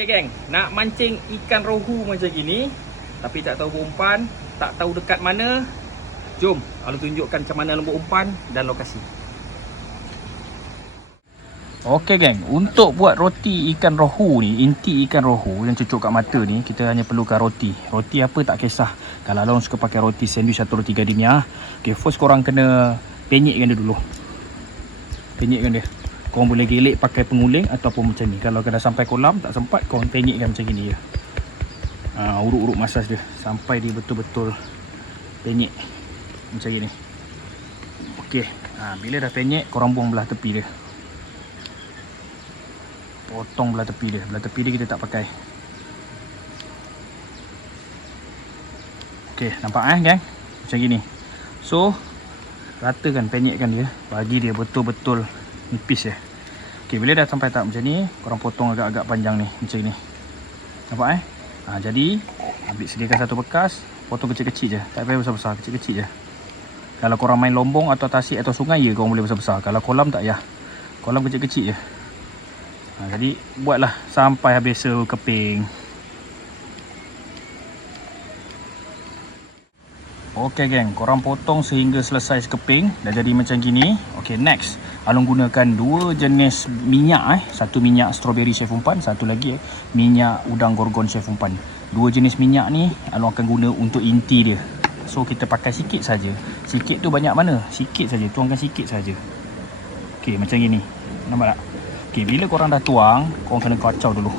Okey geng, nak mancing ikan rohu macam gini tapi tak tahu umpan, tak tahu dekat mana. Jom Alun tunjukkan macam mana lembut umpan dan lokasi. Okey geng, untuk buat roti ikan rohu ni, inti ikan rohu yang cucuk kat mata ni, kita hanya perlukan roti. Roti apa tak kisah. Kalau Alun suka pakai roti sandwich atau roti gardenia. Okey, first korang kena penyekkan dia dulu. Penyekkan dia. Korang boleh gelek pakai penguling ataupun macam ni. Kalau kena sampai kolam tak sempat, korang penyekkan macam gini je. Urut-urut masas dia sampai dia betul-betul penyek macam gini. Okey, bila dah penyek, korang buang belah tepi dia. Potong belah tepi dia. Belah tepi dia kita tak pakai. Okey, nampak geng? Macam gini. So, ratakan, penyekkan dia. Bagi dia betul-betul nipis ya. Okey, bila dah sampai tahap macam ni, korang potong agak-agak panjang ni, macam ni. Nampak jadi ambil sediakan satu bekas, potong kecil-kecil je. Tak payah besar-besar, kecil-kecil je. Kalau korang main lombong atau tasik atau sungai ya, korang boleh besar-besar. Kalau kolam tak payah. Kolam kecil-kecil je. Jadi buatlah sampai habis sekeping. Okey geng, korang potong sehingga selesai sekeping. Dah jadi macam gini. Okey, next Alun gunakan dua jenis minyak satu minyak strawberry chef umpan, satu lagi minyak udang gorgon chef umpan. Dua jenis minyak ni Alun akan guna untuk inti dia. So kita pakai sikit saja. Sikit tu banyak mana? Sikit saja, tuangkan sikit saja. Okey, macam gini. Nampak tak? Okey, bila korang dah tuang, korang kena kacau dulu.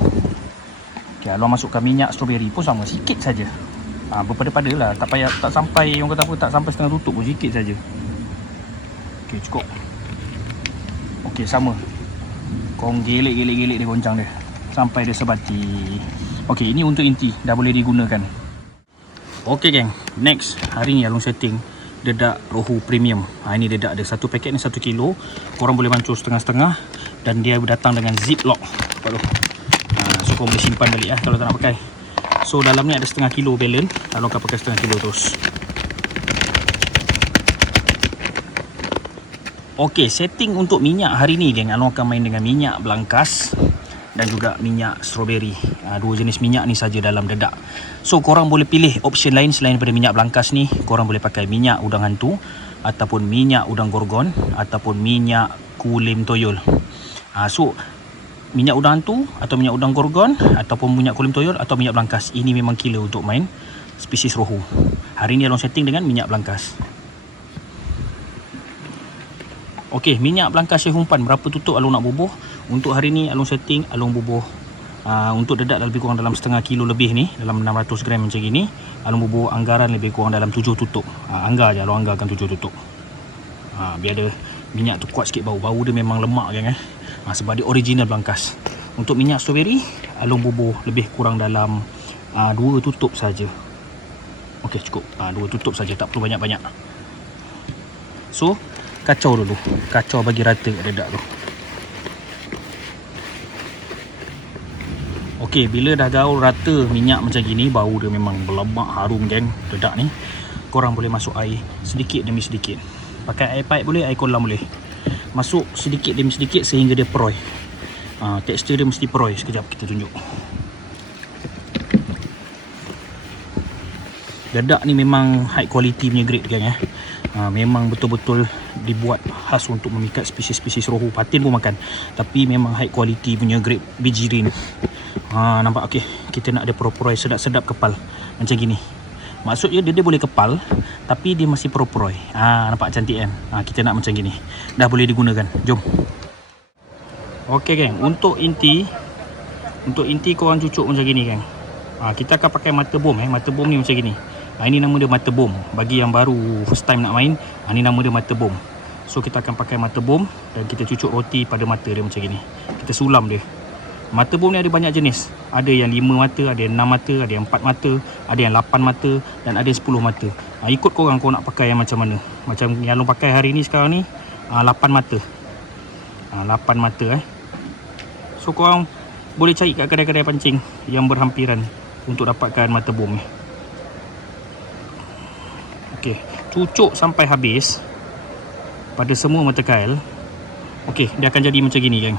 Okey, Alun masukkan minyak strawberry pun sama, sikit saja. Berpada-pada lah, tak payah, tak sampai orang kata apa, tak sampai setengah tutup pun, sikit saja. Okey, cukup. Okey, sama. Korang gelek-gelek dia, goncang dia sampai dia sebati. Okey, ini untuk inti, dah boleh digunakan. Okey geng, next hari ni Alun setting dedak rohu premium. Ini dedak dia, satu paket ni 1 kilo. Korang boleh mancur setengah-setengah dan dia datang dengan ziplock. Nampak tu? So korang boleh simpan balik kalau tak nak pakai. So dalam ni ada setengah kilo balance. Alun akan pakai setengah kilo terus. Okey, setting untuk minyak hari ni geng, Alun akan main dengan minyak belangkas dan juga minyak strawberry. Dua jenis minyak ni saja dalam dedak. So korang boleh pilih option lain selain daripada minyak belangkas ni. Korang boleh pakai minyak udang hantu ataupun minyak udang gorgon ataupun minyak kulim toyol. So minyak udang hantu atau minyak udang gorgon ataupun minyak kulim toyol atau minyak belangkas, ini memang killer untuk main spesies rohu. Hari ni Alun setting dengan minyak belangkas. Okey, minyak belangkas chef umpan berapa tutup Alun nak bubuh? Untuk hari ni Alun setting, Alun bubuh untuk dedak lebih kurang dalam setengah kilo lebih ni, dalam 600 gram macam gini. Alun bubuh anggaran lebih kurang dalam 7 tutup. Anggar je, Alun anggarkan 7 tutup. Biar ada minyak tu kuat sikit bau. Bau dia memang lemak kan sebab dia original belangkas. Untuk minyak strawberry, Alun bubuh lebih kurang dalam 2 tutup saja. Okey, cukup. 2 tutup saja, tak perlu banyak-banyak. So, kacau dulu. Kacau bagi rata kat dedak tu. Okey, bila dah gaul rata minyak macam gini, bau dia memang berlemak harum geng dedak ni. Korang boleh masuk air sedikit demi sedikit. Pakai air pipe boleh, air kolam boleh. Masuk sedikit demi sedikit sehingga dia peroy. Tekstur dia mesti peroy. Sekejap kita tunjuk. Dedak ni memang high quality punya grade geng memang betul-betul dibuat khas untuk memikat spesies-spesies rohu. Patin pun makan. Tapi memang high quality punya grade biji rin. Nampak? Okey, kita nak dia peroy-peroy sedap-sedap kepal macam gini. Maksudnya dia boleh kepal tapi dia masih peroy-peroy. Nampak cantik kan? Kita nak macam gini. Dah boleh digunakan. Jom. Okey geng, untuk inti korang cucuk macam gini geng. Kita akan pakai mata bom mata bom ni macam gini. Ini nama dia mata bom. Bagi yang baru first time nak main, ini nama dia mata bom. So kita akan pakai mata bom dan kita cucuk roti pada mata dia macam gini. Kita sulam dia. Mata bom ni ada banyak jenis. Ada yang 5 mata, ada yang 6 mata, ada yang 4 mata, ada yang 8 mata dan ada yang 10 mata. Ikut korang nak pakai yang macam mana. Macam yang Alun pakai hari ni sekarang ni 8 mata. 8 mata So korang boleh cari kat kedai-kedai pancing yang berhampiran untuk dapatkan mata bom ni. Okey, cucuk sampai habis pada semua mata kail. Okey, dia akan jadi macam gini geng.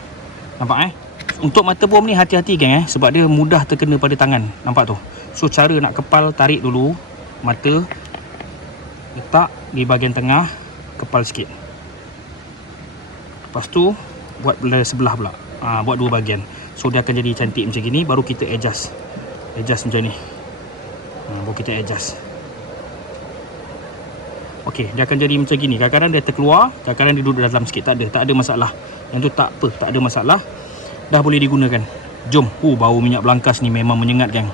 Nampak So Untuk mata bom ni hati-hati geng sebab dia mudah terkena pada tangan. Nampak tu? So cara nak kepal, tarik dulu mata, letak di bahagian tengah, kepal sikit. Lepas tu buat sebelah pula. Buat dua bahagian. So dia akan jadi cantik macam gini. Baru kita adjust macam ni. Baru kita adjust. Okey, dia akan jadi macam gini. Kadang-kadang dia terkeluar, kadang-kadang dia duduk dalam sikit. Tak ada masalah. Yang tu tak apa, tak ada masalah. Dah boleh digunakan. Jom. Bau minyak belangkas ni memang menyengat geng.